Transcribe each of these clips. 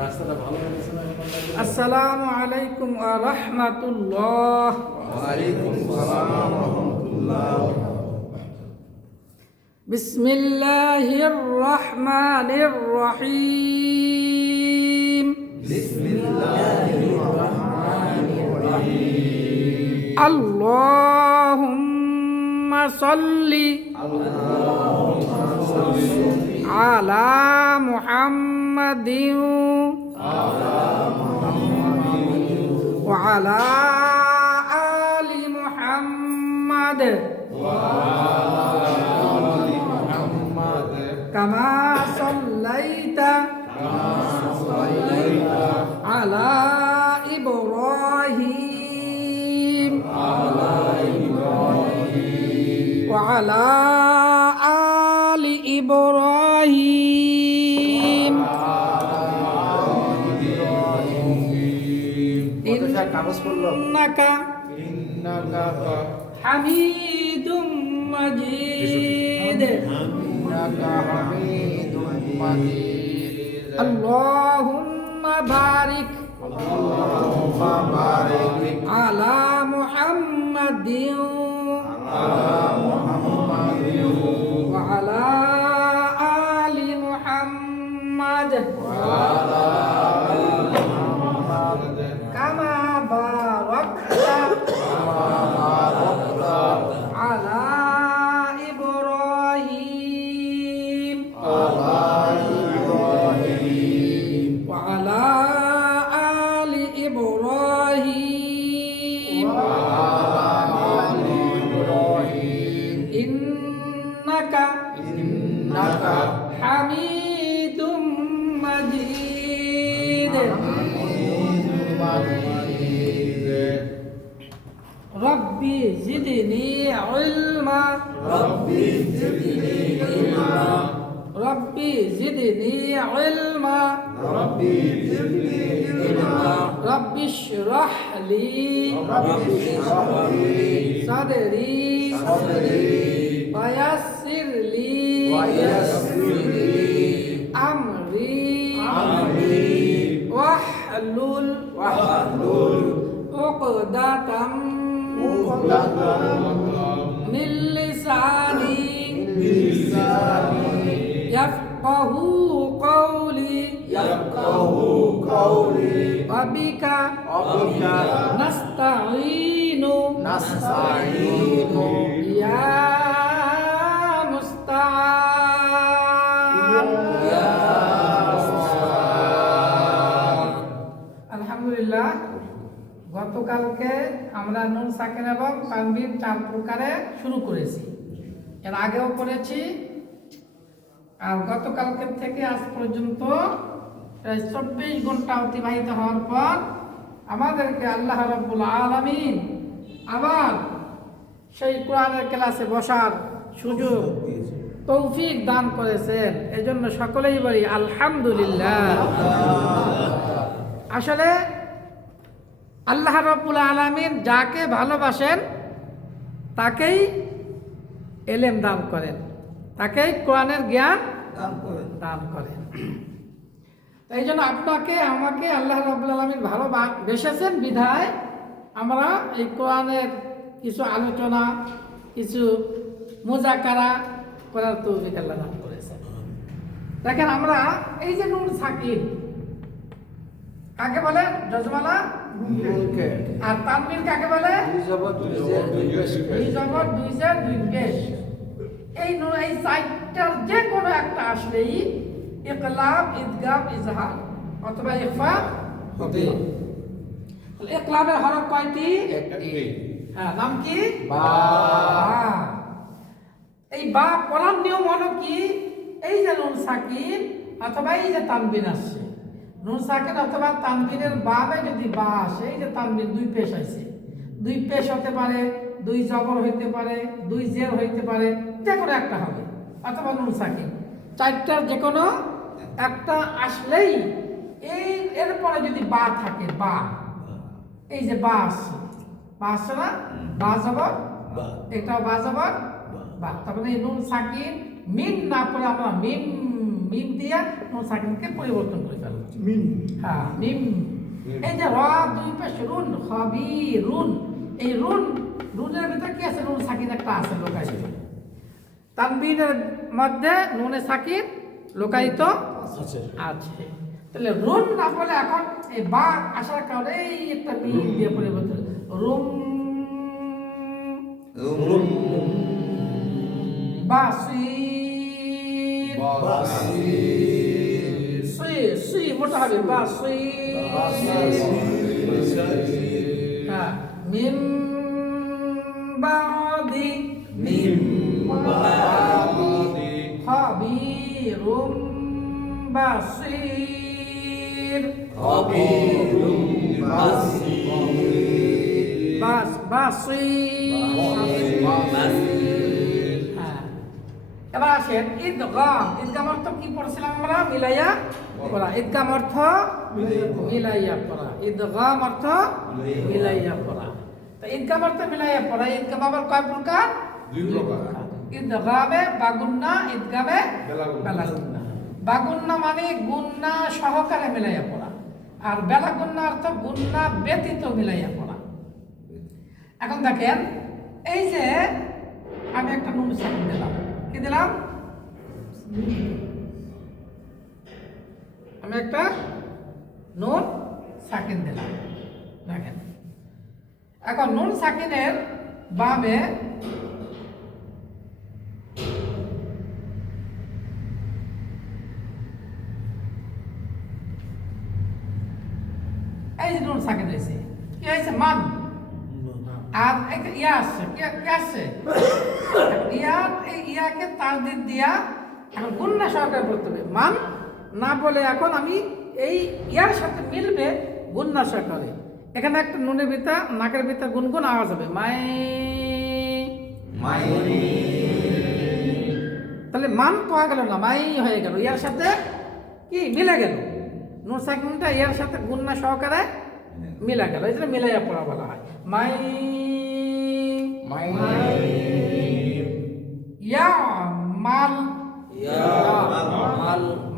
রাস্তাটা ভালো হয়ে গেছে না? আসসালামু আলাইকুম ওয়া রাহমাতুল্লাহ। ওয়া আলাইকুম আসসালাম ওয়া রাহমাতুল্লাহ। বিসমিল্লাহির রহমানির রহিম। বিসমিল্লাহির রহমানির রহিম। আল্লাহুম্মা সাল্লি আলা মুহাম্মাদিন ওয়া আলা আলি মুহাম্মাদ কামা সাল্লাইতা আলা ইব্রাহিম ওয়া আলা আলি ইব্রাহিম কাগজ পড়লো। ইন্নাকা হামিদুম মাজিদ। আল্লাহুম্মা বারিক আলা মুহাম্মাদিন ওয়া আলা আলি মুহাম্মাদ কামা বারাকতা আলা ইব্রাহিম ওয়া আলা আলি ইব্রাহিম ইন্নাকা হামিদুম মাজিদ। রব্বি জিদনি ইলমা রব্বি জিদনি ইলমা রব্বি ইশরাহ লি সাদরি ওয়া ইয়াসসির লি আমরি ওয়াহলুল উকদাতাম মিন লিসানি ইয়াফকাহু কওলি ওয়া বিকা নাস্তাঈনু ইয়া মুস্তাআন। আলহামদুলিল্লাহ, গতকালকে আমরা নুন সাকিন এবং তানবিন 4 প্রকারে শুরু করেছি। এর আগেও করেছি। আর গতকালকে থেকে আজ পর্যন্ত প্রায় 24 ঘন্টা অতিবাহিত হওয়ার পর আমাদেরকে আল্লাহ রাব্বুল আলামিন আবার সেই কোরআনের ক্লাসে বসার সুযোগ তৌফিক দান করেছেন। এজন্য সকলেই বলি আলহামদুলিল্লাহ। আসলে আল্লাহ রাব্বুল আলামিন যাকে ভালোবাসেন তাকেই এলেম দান করেন, তাকেই কোরআনের জ্ঞান দান করেন। এই জন্য আপনাকে আমাকে আল্লাহ রাব্বুল আলামিন ভালোবেসেছেন বিধায় আমরা এই কোরআনের কিছু আলোচনা, কিছু মুজাকারা করার তৌফিক আল্লাহ দান করেছেন। দেখেন, আমরা এই যে নুন সাকিন কাকে বলে? জজমালা। আর তানবিন কাকে বলে? দুই জবর দুই জের দুই পেশ। এই চারটার যে কোনো একটা আসলেই ইকলাব, ইদগাম, ইজহার অথবা ইখফা হবে। ইকলাবের হরফ কয়টি? একটি। হ্যাঁ, নাম কি? বা। এই বা পড়ার নিয়ম হলো কি? এই যে নুন সাকিন অথবা এই যে তানবিন আসছে, নুন সাকিন অথবা তানবিনের বাবে যদি বা আসে, এই যে তানবিন দুই পেশ আছে, দুই পেশ হতে পারে, দুই জবর হইতে পারে, দুই জের হইতে পারে, যে কোনো একটা হবে, অথবা নুন সাকিন। চারটার যে কোনো একটা আসলেই এরপরে যদি বা থাকে, বা এই যে বা আসছে, বা আসছে না? বা জবর, এটাও বা জবর বা। তারপরে নুন সাকিন মিম না পড়ে আমরা মিম মিম দিয়া নুন সাকিনকে পরিবর্তন করে ফেলো। মিম হ্যাঁ মিম। এই যে র দুই পাশে রুন খবিরুন, এই রুনের ভিতরে কি আছে? নুন সাকিন একটা আছে লোকায়িত। তানবিনের মধ্যে নুনে সাকিন লোকায়িত আছে। আছে। তাহলে রুন না বলে এখন এই বা আসার কারণে এই একটা মিম দিয়ে পরিবর্তন রুম বাসির সুই সুই মোটা হবে বাসির। হ্যাঁ মিম বাদি খবিরুম বাসির বাস বাসির। হ্যাঁ এবার আসেন ঈদগাম। ঈদগাম অর্থ কি পড়ছিলাম আমরা? মিলাইয়া পড়া। ঈদগাম অর্থ মিলাইয়া পড়া। ঈদগাম অর্থ মিলাইয়া পড়া। তো ঈদগাম অর্থ মিলাইয়া পড়া। ঈদগাম আবার কয় প্রকার? দুই প্রকার। ঈদগামে বাগুন্না, ঈদগামে বেলাগুন্না। বাগুন্না মানে গুন্না সহকারে মিলাইয়া পড়া, আর বেলাগুন্না অর্থ গুন্না ব্যতীত মিলাইয়া পড়া। এখন দেখেন এই যে আমি একটা নুন সাকিন দিলাম, কি দিলাম? আমি একটা নুন সাকিন দিলাম। দেখেন এখন নুন সাকিনের বামে এই যে নুন সাকিন হয়েছে, কি হয়েছে? মান। আর একটা ইয়া আসছে, কি আসছে? ইয়ার এই ইয়াকে তাসদিদ দিয়া এখন গুন্না সহকারে পড়তে হবে। মান না বলে এখন আমি এই ইয়ার সাথে মিলবে গুন্না সহকারে। এখানে একটা নুনের ভিতর নাকের ভিতর গুনগুন আওয়াজ হবে মাই। তাহলে মান পাওয়া গেল না, মাই হয়ে গেল, ইয়ার সাথে কি মিলে গেল। নুন সাকিনটা ইয়ার সাথে গুন্না সহকারে মিলা গেল, এই জন্য মিলাইয়া পড়া বলা হয়। মাই ইয়া মাল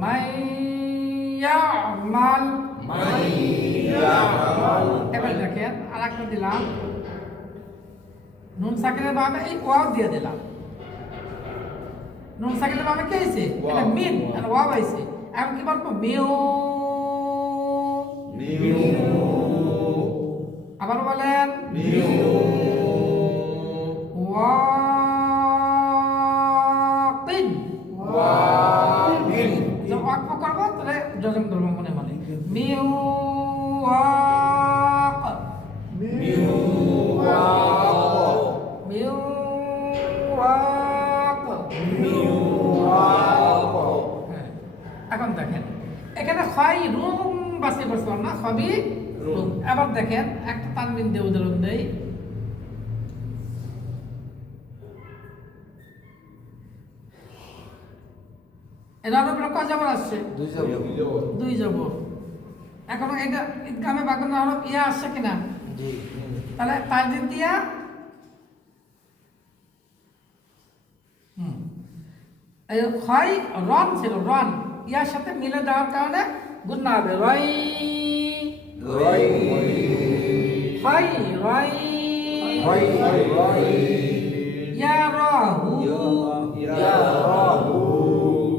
মাই ইয়া মাল। এবার দেখেন আর একটা দিলাম নুন সাকিনের বামে এই ওয়াও দিয়ে দিলাম। নুন সাকিনের বামে কি হয়েছে? এটা মিন আর ওয়াও হয়েছে। এখন কি বলবো? মিউ। আবার বলেন ওয়াকিন। যখন ওয়াকফ করবো তাহলে যজম ধরবো মনে মনে। Mu walk mu walk. হ্যাঁ এখন দেখেন এখানে খয় রুম বাসি বসলাম না, খবি রুম। এবার দেখেন একটা তানবিন দিয়ে উদাহরণ দেই। এটা উপরে কয় জবর আসছে? দুই জবর। এখন এটা ঈদগামে বাগুন্না হরফ ইয়া আসছে কিনা? তাহলে তাসদিদ দিয়া এই খয় রন ছিল, রন ইয়ার সাথে মিলে যাওয়ার কারণে গুন্না হবে রই। খয় রই ইয়া রাহু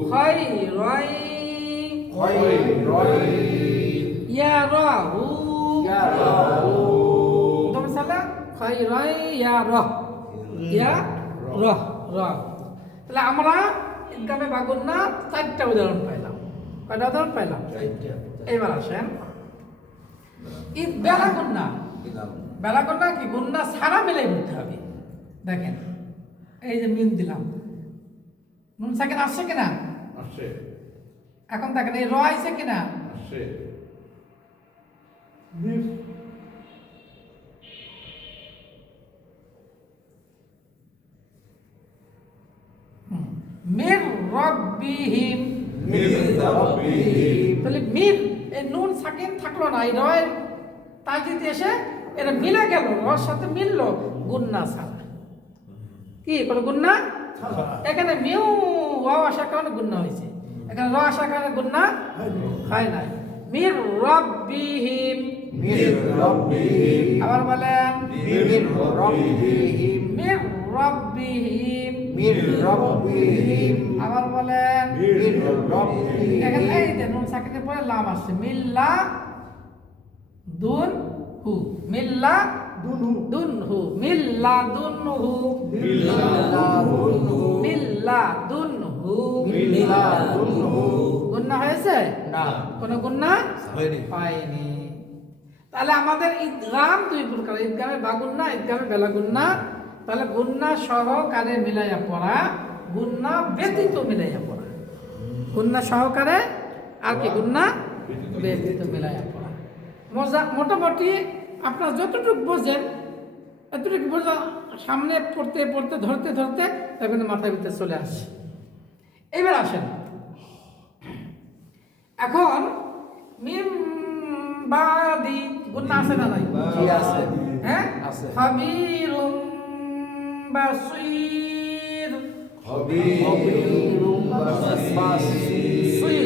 খয় রই ইয়া রাহু তোমরা সালা খয় রই ইয়া রাহ ইয়া রাহ রাহ। তাহলে আমরা ঈদগামে বাগুন্না 4টা উদাহরণ পাইলাম। কয়টা উদাহরণ পাইলাম? এবার আসেন ঈদ বেলাগুন্না। বেলাগুন্না কি? গুন্না সারা মিলাই পড়তে হবে। দেখেন এই যে মিম দিলাম, নুন সাকিন আসছে কিনা? এখন দেখেন এই র আইছে কিনা? মির রব্বিহিম। তাহলে মির এই নুন সাকিন থাকলো না, এই রয়ের তাসদিদ এসে এটা মিলে গেল, রর সাথে মিললো গুন্না ছাড়া। কি কোনো গুন্না? এখানে মিউ ওয়াও আসার কারণে গুন্না হয়েছে। এখানে র আসার কারণে গুন্না হয় নাই। মির রব্বিহিম, মির রব্বিহিম, আবার বলেন মির রব্বিহিম, মির রব্বিহিম, মির রব্বিহিম, আবার বলেন মির রব্বিহিম, এখানে এই যে নুন সাকিনের পরে লাম আসছে, মিল্লা দুন হু, মিল্লা দুন হু, মিল্লা দুন হু, মিল্লাহুন্নু, মিল্লা দুন হু, মিল্লাহুন্নু, গুন্না হয়েছে? না কোন গুন্না হয়নি। হয়নি। তাহলে আমাদের ইদগাম দুই প্রকার, ইদগামে বাগুন্না, ইদগামে বেলা গুন্না। তাহলে গুন্না সহকারে মিলাইয়া পড়া, গুন্না ব্যতীত মিলাইয়া পড়া, গুন্না সহকারে আর কি গুন্না ব্যতীত মিলাইয়া পড়া। মোটামুটি আপনারা যতটুকু বোঝেন এতটুকু বোঝা, সামনে পড়তে পড়তে ধরতে ধরতে তখন মাথার ভিতরে চলে আসে। এবার আসেন, এখন মিম বাদি গুন্না আছে না নাই? জি আছে। হ্যাঁ আছে। খাবীরুম বাসীর, খবীরুম বাসীর, সুই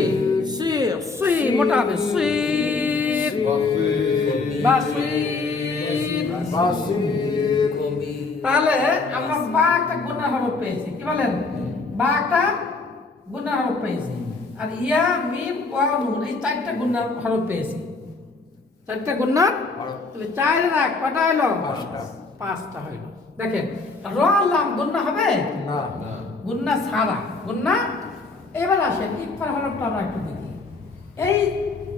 সুই সুই মোটা হবে, সুইর বাসীর। বাসীর, তাহলে আমরা বা একটা গুণা হরফ পেয়েছি, কি বলেন? বা একটা গুণা হরফ পেয়েছি, আর ইয়া মিম ওয়া নুন এই চারটা গুণা হরফ পেয়েছি। চারটা গুণা, তাহলে 4 আর 1 কটা হলো? 5টা হইল। দেখেন র লাম গুণা হবে না গুন্না ছাড়া, গুন্না। এবার আসেন ইকফার হরফটা আমরা একটু দেখি। এই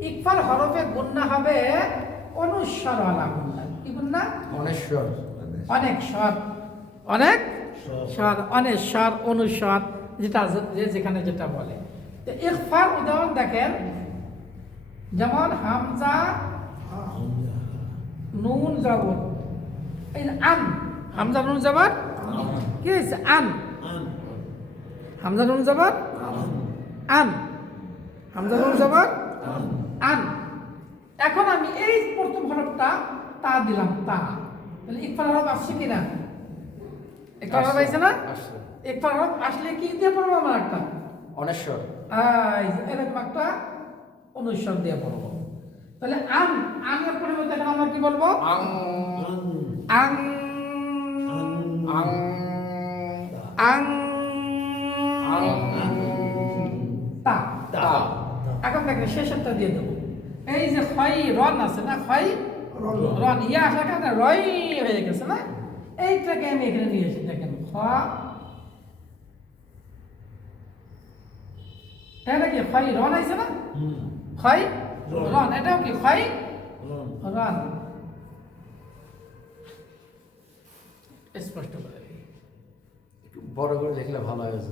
ইকফার হরফে গুন্না হবে অনুস্বরওয়ালা গুন্না। কি গুন্না? অনেশ্বর, অনেক স্বর, অনেক স্বর, অনেক স্বর, অনুস্বর, যেটা যে যেখানে যেটা বলে। তো ইকফার উদাহরণ দেখেন, যেমন হামজা নুন জবর, এই যে আন, হামজা নুন জবর কি হয়েছে? আন, হামজা নুন জবর আন, হামজা নুন জবর আন। এখন আমি এই প্রথম হরফটা তা দিলাম, তা, তাহলে ইকফার হরফ আসছে কিনা? ইকফার হরফ আসছে না? আসছে। ইকফার হরফ আসলে কি দিয়ে পড়বো আমরা? একটা অনেশ্বর, এরকম একটা অনুস্বর দিয়ে পড়বো। তাহলে আন, আনের পরিবর্তে এখন আমরা কি বলবো? আং, আং, আং, আং, আং, তা। তা, এখন দেখেন শেষেরটা দিয়ে দেবো। এই যে খয় রন আছে না, খয় রন, ইয়া আসার কারণে রয় হয়ে গেছে না, এইটাকে আমি এখানে নিয়ে এসেছি। দেখেন খ, এটা কি খয় রন আছে না, খয় রন, এটাও কি খয় রন। স্পষ্ট করে দিই। একটু বড় করে দেখলে ভালো হয়েছে,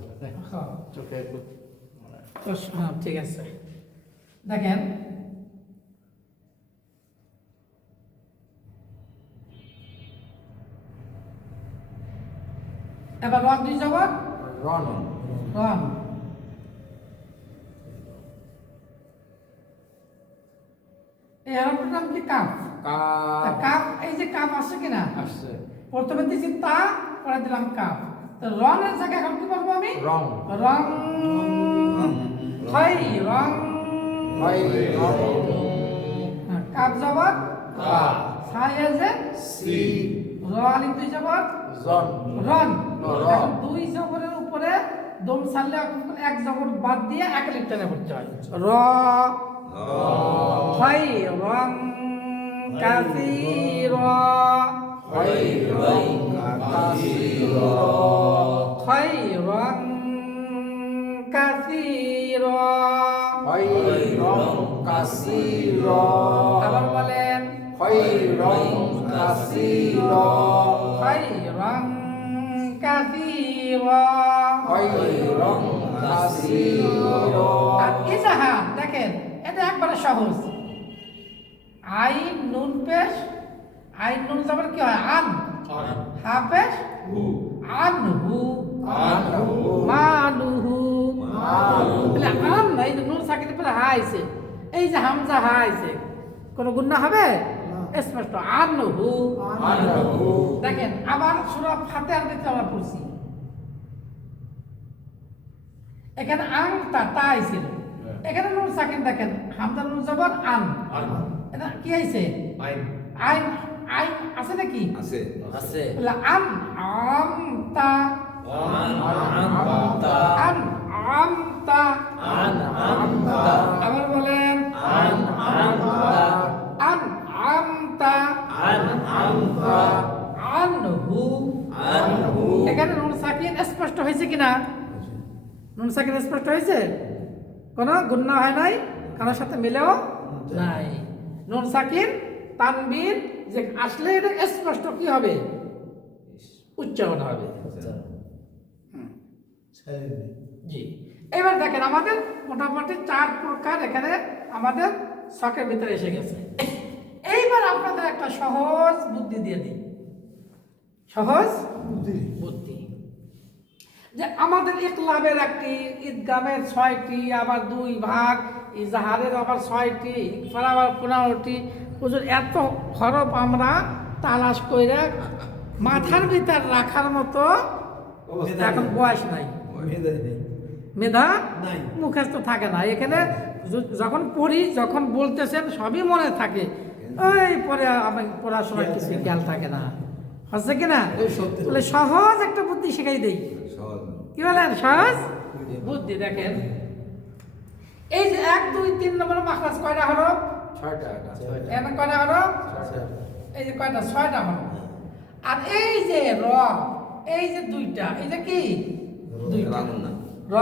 হ্যাঁ, চোখে একটু তো হ্যাঁ ঠিক আছে। দেখেন এবার রন দুই জবর, রন, রন। এই হরফটার নাম কি? কাফ। তা কাপ, কাফ, এই যে কাফ আসছে কিনা? আসছে, প্রথমে দিয়েছি তা, পরে দিলাম কাফ। তো রনের জায়গায় এখন কি বলবো আমি? রং, রং, হয় রং। হয়, রং, হ্যাঁ, কাফ জবর, কা, ছাই আছে, সি, র আলিফ দুই জবর, জন, রন। র। এখন দুই জবরের উপরে দম ছাড়লে এক জবর বাদ দিয়ে এক আলিফ টেনে পড়তে হয়। র, হয় রং কাসীর, হয়, রং, কাসির, হয় রং কাসীর। হয়, রং, কাসির, আবার বলেন হয়, রং, কাসির, হয় রং কাসীর। হয়, রং, কাসির, আর ইজাহার দেখেন, এটা একবারে সহজ। আইন নুন পেশ, আইন নুন জবর কি হয়? আন, হা পেশ আনহু, আনহু, মালুহু, মালুহু। তাহলে আন না, এই যে নুন সাকিনের পরে হা আইছে, এই যে হামজা হা আইছে, কোন গুন্না হবে? স্পষ্ট আনহু, আনহু। দেখেন আবার সূরা ফাতিহার ভিতরে আমরা পড়ছি, এখানে আংটা তাই ছিল, এখানে নুন সাকিন দেখেন হামজা নুন জবর আন, এটা কি আইছে আইন আইন, আইন আছে নাকি? আছে আছে বলে আন আমতা, আমতা আন আমতা, আনআমতা আবার বলেন আনআমতা আন আমতা, আনআমতা আনহু। আনহু এখানে নুন সাকিন স্পষ্ট হয়েছে কিনা? নুন সাকিন স্পষ্ট হয়েছে, কোনো গুণনা হয় নাই, কারোর সাথে মিলেও নাই। নুন সাকিন তানবিন যে আসলে এটা স্পষ্ট কি হবে? উচ্চারণ হবে। জি, এবার দেখেন আমাদের মোটামুটি 4 প্রকার এখানে আমাদের শখের ভিতরে এসে গেছে। এইবার আপনাদের একটা সহজ বুদ্ধি দিয়ে দিই, সহজ বুদ্ধি, যে আমাদের ইকলাবের একটি, ঈদগামের 6টি, আবার 2 ভাগ, ইজাহারের আবার 6টি, ইকফার আবার 15টি। হুজুর এত হরফ আমরা তালাশ করে মাথার ভিতর রাখার মতো এখন বয়স নাই, মেধা মুখস্থ থাকে না। এখানে যখন পড়ি, যখন বলতেছেন সবই মনে থাকে, ওই পরে আমি পড়াশোনার কিছু খেয়াল থাকে না, হচ্ছে কিনা? তাহলে সহজ একটা বুদ্ধি শিখাই দেই। কি বলেন? সহজ বুদ্ধি দেখেন, এই যে 1 2 3 নম্বর মাখরাজ কয়টা হরফ? 6টা এখানে কয়টা হরফ? এই যে কয়টা? 6টা হরফ। আর এই যে র, এই যে 2টা, এই যে কি 2টা র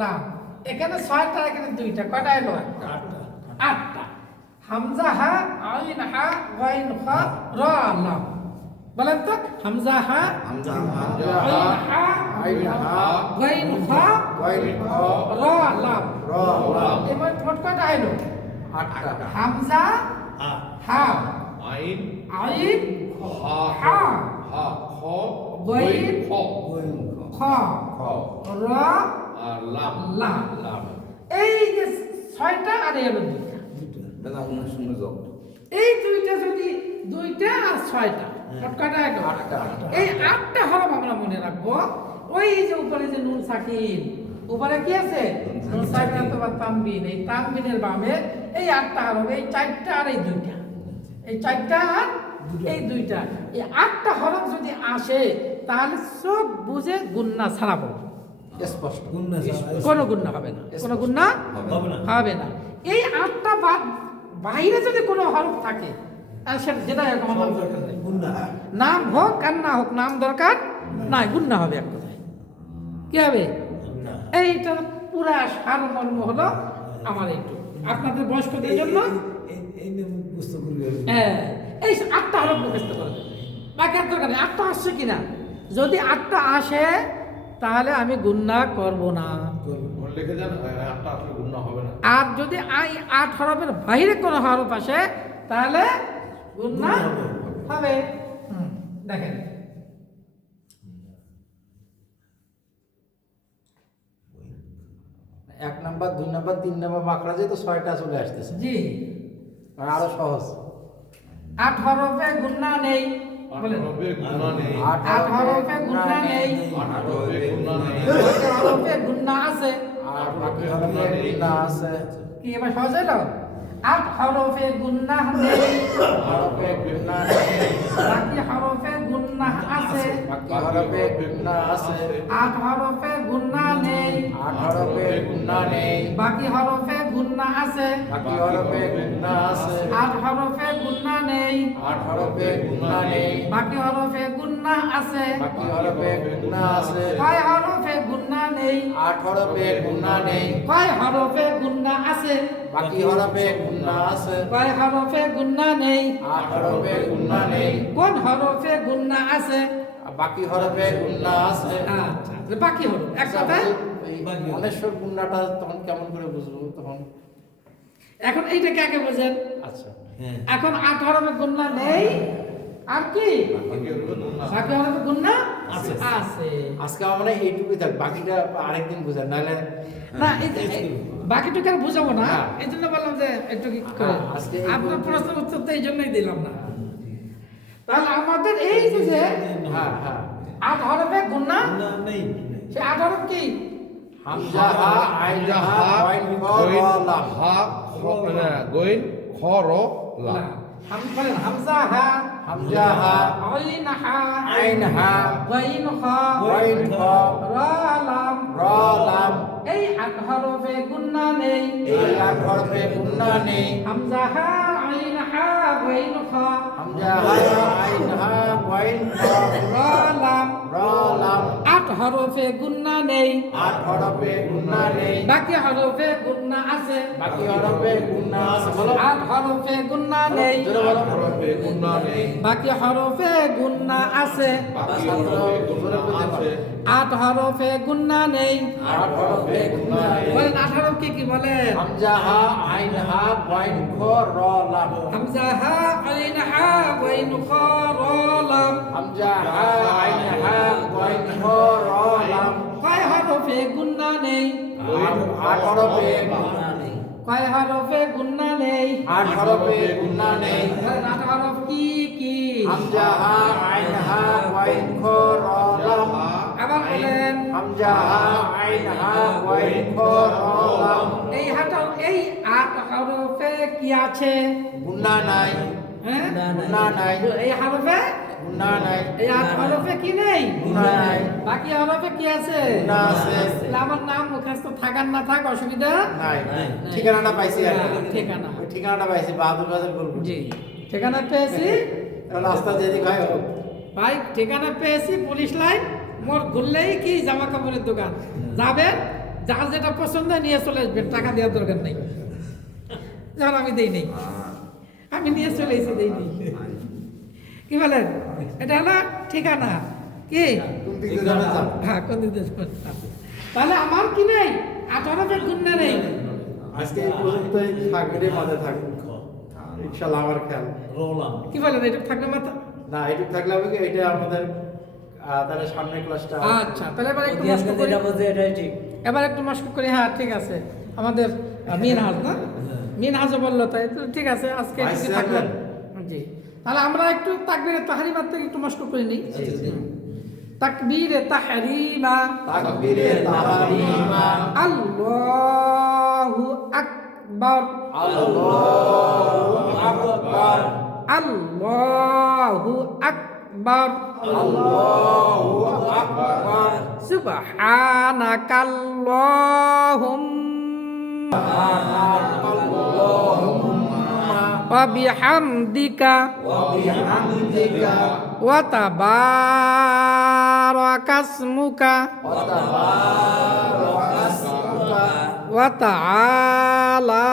লাম, এখানে 6টা, এখানে 2টা, কয়টা হলো? 8টা। হামজা হা, আইন হা, গাইন হা, র লাম। বলেন তো, হামজা হা, হামজা আইন হা, আইন হা গাইন হা, গাইন হা র লাম। র লাম এবার মোট কয়টা হলো? 8টা হামজা হা, আইন আইন হা হা, হা খ গাইন খ খ, খ র আর লাম লাম। লাম এই যে 6টা আর এই হলো 2টা, বেলা 19 যোগ এই 2টা যদি 2টা আর 6টা, মোট কয়টা হলো? 8টা এই 8টা হরফ আমরা মনে রাখবো। ওই যে উপরে যে নুন সাকিন, উপরে কি আছে? নুন সাকিন অথবা তানবিন, এই তানবিনের বামে এই 8টা হরফ, এই 4টা আর এই 2টা, এই 4টা আর এই 2টা, এই 8টা হরফ যদি আসে তাহলে সব বুঝে গুন্না ছাড়াবো, স্পষ্ট কোনো গুন্না হবে না, কোনো গুন্না হবে না। এই 8টা বাদ বাইরে যদি কোনো হরফ থাকে তাহলে সেটা যেটা হোক আমার দরকার নেই, নাম হোক আর না হোক, নাম দরকার নাই, গুন্না হবে এক কথায়। কি হবে? এইটা পুরা সারমর্ম হলো আমার এইটু, আপনাদের বয়স্কদের জন্য। হ্যাঁ, এই 8টা হরফ মুখস্থ করবে, বাকি আর দরকার নেই। 8টা আসছে কিনা? যদি 8টা আসে তাহলে আমি গুন্না করব না, লিখে দেন 8টা আসলে গুণ হবে না। আর যদি 8 হরফের বাইরে কোনো হরফ আসে তাহলে গুন্না হবে। দেখেন, এক নাম্বার 2 নাম্বার 3 নাম্বার মাকড়াজে তো 6টা চলে আসতেছে, জি, মানে আরো সহজ। 8 হরফে গুন্না নেই, বলেন 8 হরফে গুন্না নেই, 8 হবে গুণ নেই। বাকি হরফে গুন্না আছে। আর বাকি হরফে গুণা আছে, কি এবার সহজ হলো? 8 হরফে গুন্না নেই, হরফে গুণা নেই, বাকি হরফে গুন্না আছে। বাকি হরফে গুণা আছে, 8 হরফে গুন্না নেই, 8 হরফে গুণা নেই, বাকি হরফে গুন্না আছে। বাকি হরফে গুণা আছে, 8 হরফে গুন্না নেই, 8 হরফে গুণা নেই, বাকি হরফে গুন্না আছে। বাকি হরফে গুণা আছে, কয় হরফে গুন্না নেই? 8 হরফে গুণা নেই, কয় হরফে গুন্না আছে? বাকি হরফে গুণা আছে, কয় হরফে গুন্না নেই? 8 হরফে গুণা নেই, কোন হরফে গুন্না আছে? বাকি হরফে গুণা আছে। আচ্ছা, যে বাকি হরফ এক কথায়। এই অনেশ্বর গুণাটা তখন কেমন করে বুঝবো তখন? এখন এইটাকে আগে বোঝেন। আচ্ছা, এখন 8 হরফে গুন্না নেই, আর কি বাকি হরফে গুন্না আছে। আজকে আমরা এইটুকুই থাক, বাকিটা আরেকদিন বুঝান, নাহলে না, বাকিটুকু আর বুঝাবো না, হ্যাঁ। এই জন্য বললাম যে একটু কি করে হ্যাঁ, আজকে এই আপনার পর্যন্ত- প্রশ্নের উত্তর তো এই জন্যই দিলাম না। তাহলে আমাদের এই যে হ্যাঁ হ্যাঁ 8 হরফে গুন্না, সে 8 হরফ কি? হামজা হা আইন হা গইন খ র লাম হা গইন খ র লাম বলেন হামজা হা হামজা হা আইন হা আইন হা গইন খ গইন খ র লাম র লাম এই 8 হরফে গুন্না নেই এই 8 হরফে গুন্না নেই হামজা হা আইন হা গইন খ হামজা হা আইন হা গইন খ র লাম র লাম 8 হরফে গুন্না নেই 8 হরফে গুন্না নেই বাকি হরফে গুন্না আছে বাকি হরফে গুন্না আছে বলো 8 হরফে গুন্না নেই জোরে বলো হরফে গুন্না নেই বাকি হরফে গুন্না আছে বাকি হরফে গুন্না আছে 8 হরফে গুন্না নেই 8 হরফে গুন্না নেই বলেন 8 হরফ কি বলেন হামজা হা আইন হা গইন খ র লাম হামজা হা আইন হা গইন খ র লাম হামজা হা আইন হা গইন খ র লাম কয় হরফে গুন্না নেই 8 হরফে কয় হরফে গুন্না নেই 8 হরফে গুন্না নেই বলেন 8 হরফ কি হামজা হা আইন হা গইন খ র লাম আবার বলেন হামজা হা আইন হা গইন খ র লাম এই 8 হরফে কি আছে গুন্না নাই হ্যাঁ গুন্না নাই এই হরফে গুন্না নাই এই 8 হরফে কি নেই গুন্না নাই বাকি হরফে কি আছে গুন্না আছে তাহলে আমার নাম মুখস্থ থাকার না থাক অসুবিধা নাই ঠিকানাটা পাইছি আর ঠিকানা ওই ঠিকানাটা পাইছি বাহাদুর বাজার বলবো জি ঠিকানা পেয়েছি রাস্তা যেদিক হয় হোক ভাই ঠিকানা পেয়েছি পুলিশ লাইন মোর ঘুরলেই কি জামা কাপড়ের দোকান যাবেন যার যেটা পছন্দ হয় নিয়ে চলে আসবেন টাকা দেওয়ার দরকার নেই যখন আমি দেই নেই আমি নিয়ে চলে এসে দেই নেই কি বলেন এটা হলো ঠিকানা কি কোন দিকে যাবে যাও হ্যাঁ কোন দিকে যাবেন? তাহলে আমার কি নেই 18 ফের গুণ নেই আজকে এই পর্যন্তই থাকবে রে মাঝে থাকবে ইনশাআল্লাহ আমার খেয়াল কি বলেন এটা থাকলে মাথা না এটুক থাকলে হবে কি এটা আমাদের তাহলে সামনের ক্লাসটা আচ্ছা তাহলে এবার একটু মস্ক করি এটাই ঠিক এবার একটু মস্ক করি হ্যাঁ ঠিক আছে আমাদের মিনহাজ না মিনহাজও বললো তাই তো ঠিক আছে আজকে ভাইস একটু থাকলাম চেয়ারম্যান। জি তাহলে আমরা একটু তাকবীরে তাহরিমার থেকে একটু মস্ক করে নিই তাকবীরে তাহরিমা তাকবীরে তাহরিমা আল্লাহু আকবার আল্লাহু আকবার আল্লাহু আকবার আল্লাহু আকবার সুবহানাকাল্লাহুম্মা ওয়া বিহামদিকা ওয়া বিহামদিকা ওয়া তাবারাকাসমুকা ওয়া তাবারাকাসমুকা ওয়া তাআলা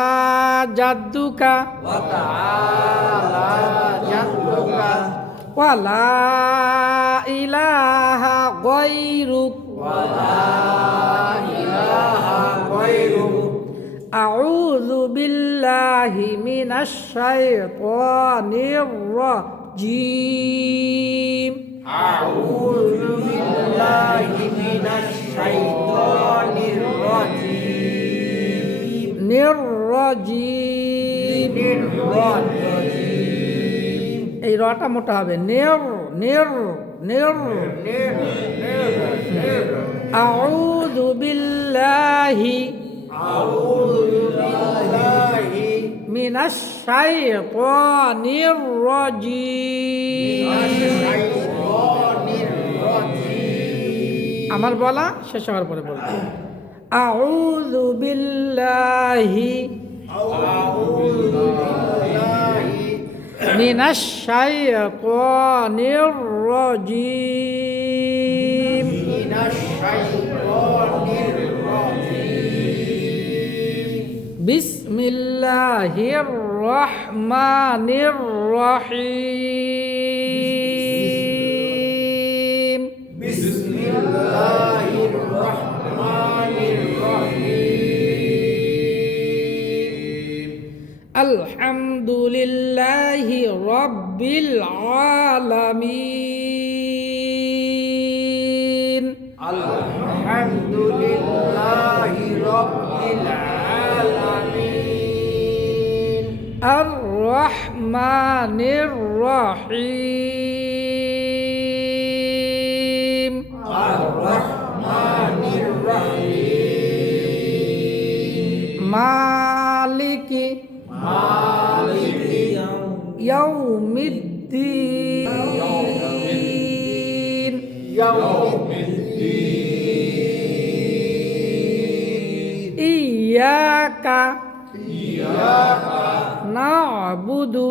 জাদ্দুকা ওয়া তাআলা জাদ্দুকা ওয়া লা ইলাহা গায়রুক ওয়া লা ইলাহা গায়রুক আউযু বিল্লাহি মিনাশ শাইতানির রাজীম আউযু বিল্লাহি মিনাশ শাইতানির রাজীম নির্রাজীম নির্রাজীম এই রটা মোটা হবে নির নির নির আউযু বিল্লাহি আউযু বিল্লাহি মিনাশ শাইতানির রাজীম শাইতানির রাজীম আমার বলা শেষ হওয়ার পরে বলবো আউযু বিল্লাহি আউযু বিল্লাহি মিনাশ শাইতানির রাজীম মিনাশ শাইতানির রাজীম বিসমিল্লাহির রহমানির রহিম বিসমিল্লাহির রহমানির রহিম আলহামদুলিল্লাহি রাব্বিল আলামিন আলহামদুলিল্লাহি রাব্বিল আলামিন আর রহমানির রহিম আর রহমানির রহিম মালিকি ইয়াউমিদ্দিন ইয়্যাকা না'বুদু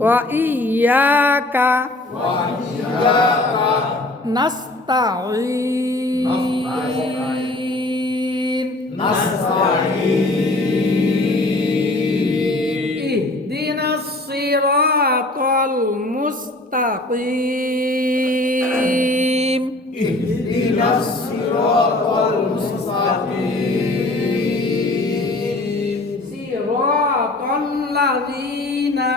ওয়া ইয়্যাকা নাস্তাঈন ইহদিনাস সিরাতাল মুস্তাকিম সিরাতাল লাযীনা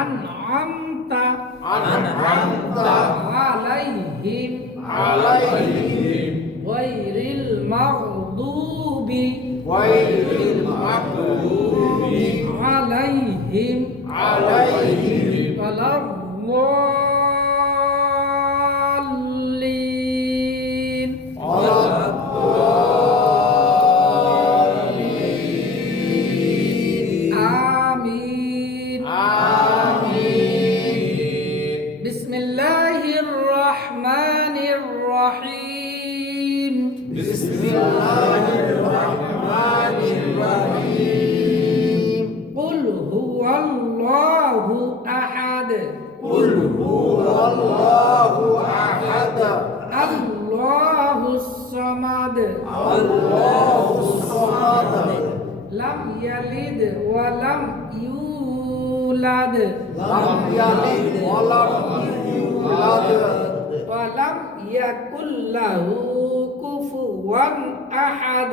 আন'আমতা আলাইহিম গায়রিল মাগদুবি আলাইহিম ওয়ালাদ-দাল্লিন আমিন বিসমিল্লাহির রহমানির রহিম কুল হুয়াল্লাহু আহাদ আল্লাহুস সামাদ লাম ইয়ালিদ ওয়া লাম ইউলাদ ওয়া লাম ইয়াকুল লাহু কুফুওয়ান আহাদ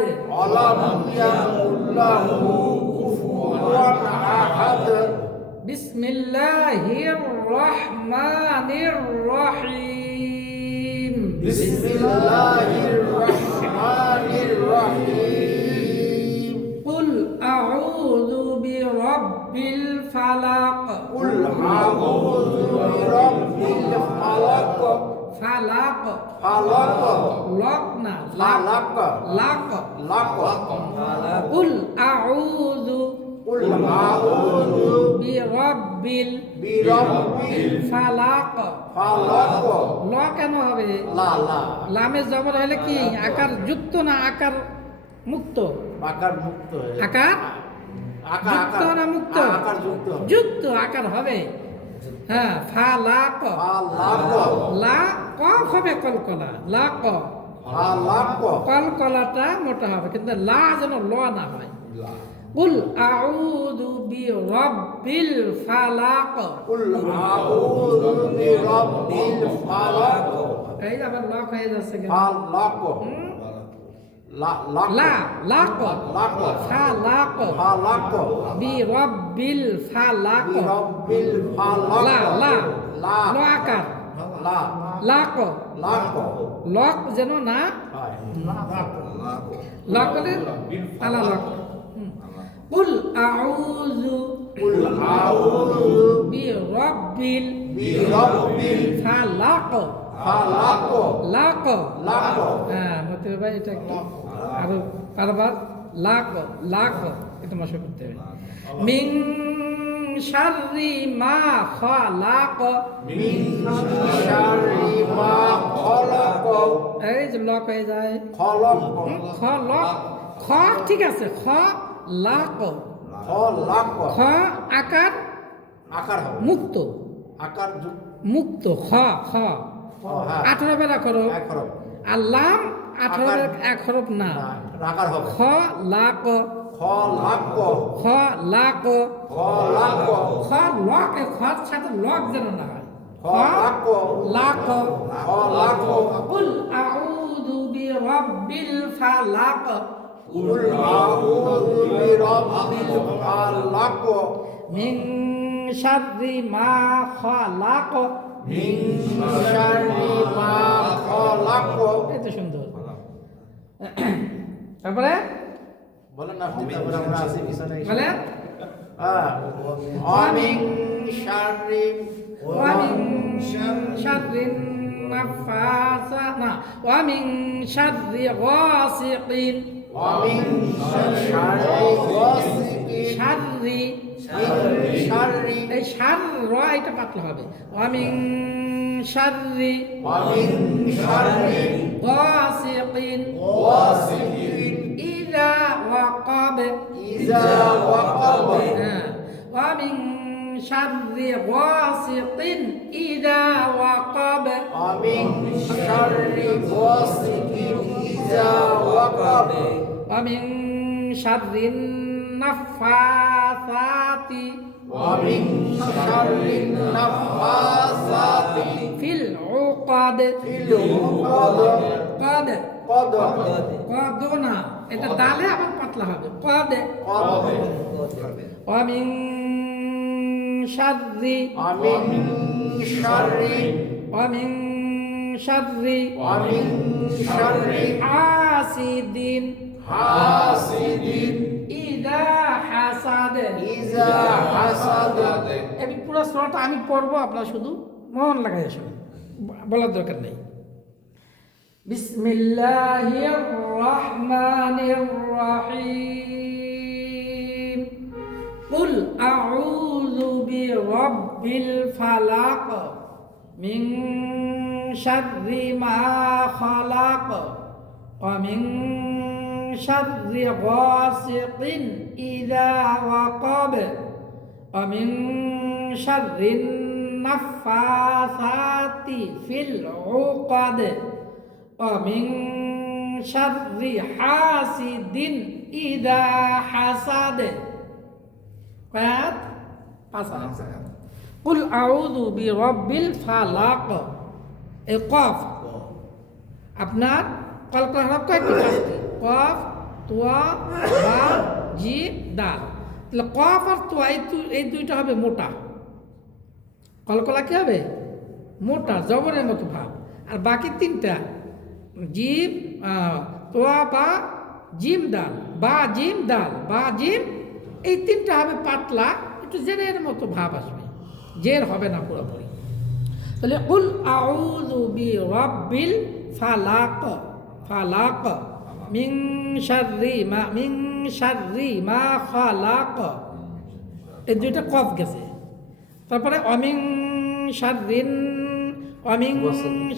বিসমিল্লাহির রহমানির রহিম কুল আউযু বিরাব্বিল ফালাক ফালাক লক না লাক কুল আউযু বিরাব্বিল ফালাক ল কেন হবে লামে জবর হলে কি আকার যুক্ত না আকার মুক্ত আকার মুক্ত আকার যুক্ত না মুক্ত যুক্ত আকার হবে হ্যাঁ ফালাক লা কফ হবে কলকলা লা কফ কলকলাটা মোটা হবে কিন্তু লা যেন ল না হয় কুল আউযু বিরাব্বিল ফালাক এই আবার ল হয়ে যাচ্ছে কেন ফালাক বিরাব্বিল ফালাক ল আকার লক যেন না লক হলে আলা লক কুল আউযু বিরাব্বিল ফালাক হ্যাঁ মতে ভাই এটা আরো বারবার লাক এটা মশা করতে হবে মিন শাররি মা খালাক এই যে লক হয়ে যায় খ ঠিক আছে খ লাক খ আকার মুক্ত মুক্ত খ 18 বেলা করো আর লাম 18 এক হরফ না খ লাক খ লক খর সাথে লক যেন না হয় লাক কুল আউযু বিরাব্বিল ফালাক মিন শাররি মা খালাক এত সুন্দর তারপরে বলেন না আমরা আসি বিছানায় বলেন ওয়ামিন শাররি শাররিন নাফাসা ওয়া মিন শাররি গাসিকিন ومن شر غاسق শাররি من شر এই শার র এটা পাতলা হবে ওয়া মিন শাররি ومن شر গাসিকিন غاسق ইযা ওয়াকাব إذا وقب ওয়া মিন শাররি গাসিকিন ইযা ওয়াকাব ومن شر غاسق إذا وقب ومن شر النفاثات ومن شر النفاثات في العقد في العقد قد قد قدنا এটা দালে আবার পাতলা হবে قد ومن شر ومن شر ومن شر ومن شر حاسد حاسد إذا حسد إذا حسد এই পুরো সূরাটা আমি পড়বো আপনারা শুধু মন লাগাই শুনুন বলার দরকার নেই বিসমিল্লাহির রহমানির রহিম কুল আউযু বিরাব্বিল ফালাক মিন শাররি মা খালাক ওয়া মিন শাররি গাসিকিন ইযা ওয়াকাব ওয়া মিন শাররিন নাফাসাতি ফিল উকাদ ওয়া মিন শাররি হাসিদিন ইযা হাসাদ কয়াত পাঁচ কুল আউযু বিরাব্বিল ফালাক এই কফ আপনার কলকলা হরফ কয়টি পাঁচটি কফ তোয়া বা জিম দাল তাহলে কফ আর তোয়া এই দুইটা হবে মোটা কলকলা কি হবে মোটা জবরের মতো ভাব আর বাকি তিনটা জিম তোয়া বা জিম দাল বা জিম দাল বা জিম এই তিনটা হবে পাতলা একটু জেরের মতো ভাব আসবে জের হবে না পুরোপুরি তাহলে কুল আউযু বিরাব্বিল ফালাক ফালাক মিন শাররি মা খালাক এই দুইটা কফ গেছে তারপরে অমিন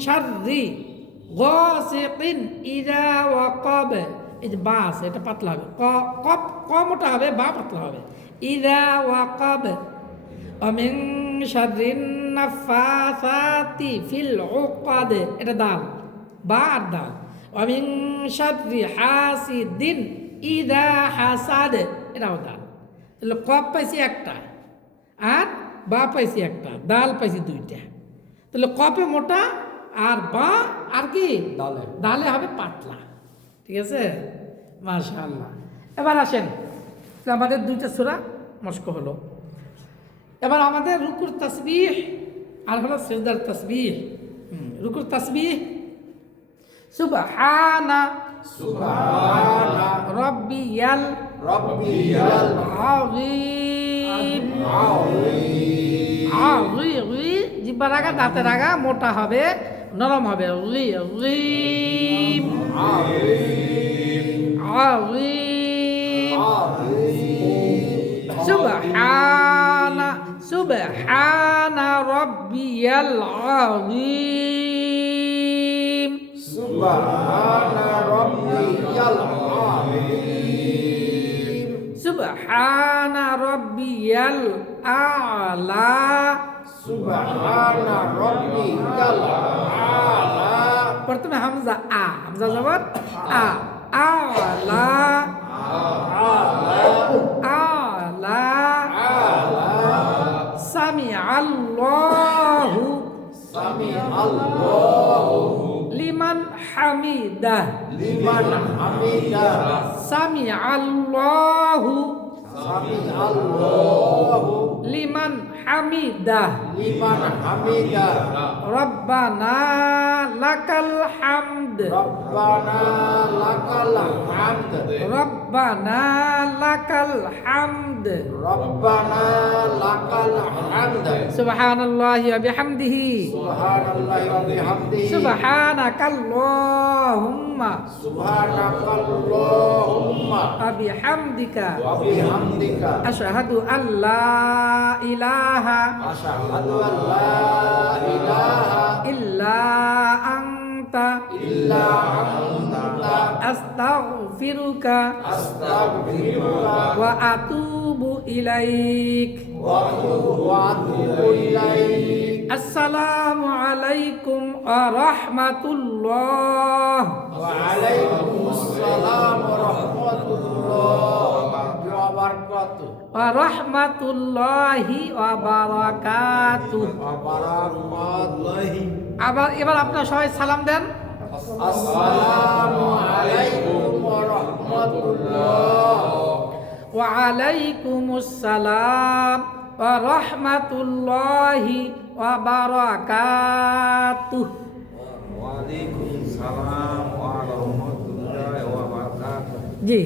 শাররি গাসিকিন ইযা ওয়াকাব এই যে বা আছে এটা পাতলা হবে কফ মোটা হবে বা পাতলা হবে ইযা ওয়াকাব অমিন শাররিন নাফাসাতি ফিল উকাদ এটা দাল বা আর দাল অমিন শাররি হাসিদিন ইযা হাসাদ এটাও দাল তাহলে কফ পাইছি একটা আর বা পাইছি একটা দাল পাইছি দুইটা তাহলে কফে মোটা আর বা আর কি দালে হবে পাতলা ঠিক আছে মাশাআল্লাহ এবার আসেন আমাদের দুইটা সূরা মস্ক হলো এবার আমাদের রুকুর তাসবিহ আর হলো সিজদার তাসবিহ রুকুর তাসবিহ সুবহানা রাব্বিয়াল আযীম জিহ্বার আগা দাঁতের আগা মোটা হবে নরম হবে সুবহানা রাব্বিয়াল আযীম সুবহানা রাব্বিয়াল আযীম সুবহানা রাব্বিয়াল আ'লা সুবহানা রাব্বিয়াল আ'লা প্রথমে হামজা হামজা জবর আ'লা আ'লা সামিআল্লাহু লিমান হামিদাহ সামিআল্লাহু লিমান হামিদাহ রব্বানা লাকাল হামদ রব্বানা লাকাল হামদ রব্বানা লাকাল হামদ রব্বানা লাকাল হামদ সুবহানাল্লাহি ওয়া বিহামদিহি সুবহানাল্লাহি ওয়া বিহামদিহি সুবহানাকাল্লাহুম্মা সুবহানাকাল্লাহুম্মা ওয়া বিহামদিকা ওয়া বিহামদিকা আশহাদু আল্লা ইলাহা আশহাদু আল লা ইলাহা ইল্লা আনতা ইল্লা আনতা আস্তাগফিরুকা আস্তাগফিরুকা ওয়া আতুবু ইলাইক ওয়া আতুবু ইলাইক আসসালামু আলাইকুম ওয়া রাহমাতুল্লাহ ওয়া আলাইকুমুস সালাম ওয়া রাহমাতুল্লাহ ওয়া বারাকাতুহু ওয়া রাহমাতুল্লাহি ওয়া বারাকাতুহু। ওয়া বারাকাতুহু। এবার আপনারা সবাই সালাম দেন। আসসালামু আলাইকুম ওয়া রাহমাতুল্লাহ ওয়া আলাইকুমুস সালাম ওয়া রাহমাতুল্লাহি ওয়া বারাকাতুহু। ওয়ালাইকুম সালাম ওয়া রাহমাতুল্লাহি ওয়া বারাকাতুহু। জি।